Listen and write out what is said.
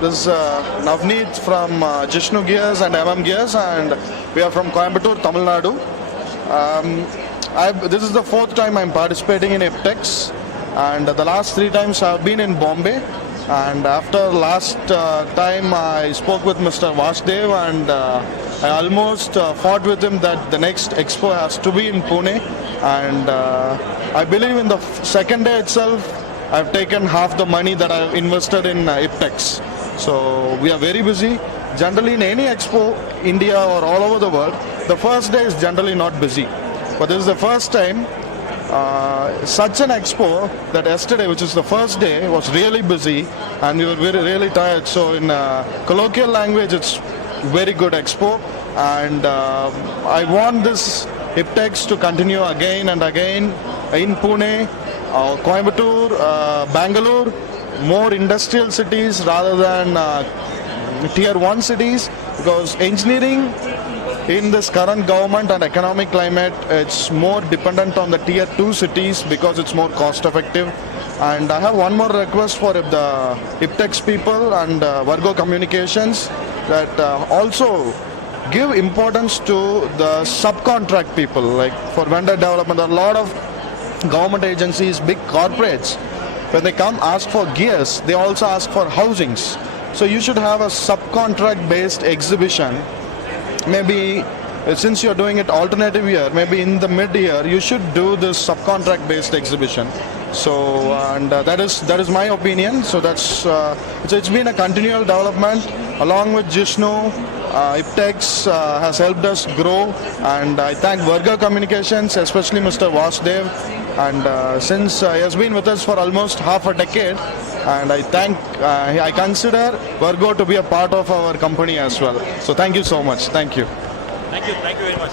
This is Navaneeth from Gishnu Gears and Gears, and we are from Coimbatore, Tamil Nadu. This is the fourth time I'm participating in IPTEX, and the last 3 times I've been in Bombay. And after last time I spoke with Mr. Vasudev, and I almost fought with him that the next expo has to be in Pune. And I believe in the second day itself, I've taken half the money that I've invested in IPTEX. So we are very busy. Generally in any expo, India or all over the world, the first day is generally not busy. But this is the first time such an expo that yesterday, which is the first day, was really busy and we were really tired. So in colloquial language, it's very good expo, and I want this IPTEX to continue again and again in Pune, Coimbatore, Bangalore, more industrial cities rather than tier 1 cities, because engineering in this current government and economic climate, it's more dependent on the tier 2 cities because it's more cost effective. And I have one more request for the IPTEX people and Virgo Communications, that also give importance to the subcontract people. Like for vendor development, there are a lot of government agencies, big corporates, when they come ask for gears, they also ask for housings. So you should have a subcontract based exhibition. Maybe since you're doing it alternative year, maybe in the mid-year, you should do this subcontract based exhibition. So, and that is my opinion. So that's it's been a continual development along with Gishnu. IPTEX has helped us grow, and I thank Virgo Communications, especially Mr. Vasudev, and since he has been with us for almost half a decade, and I consider Virgo to be a part of our company as well. So thank you so much. Thank you. Thank you very much.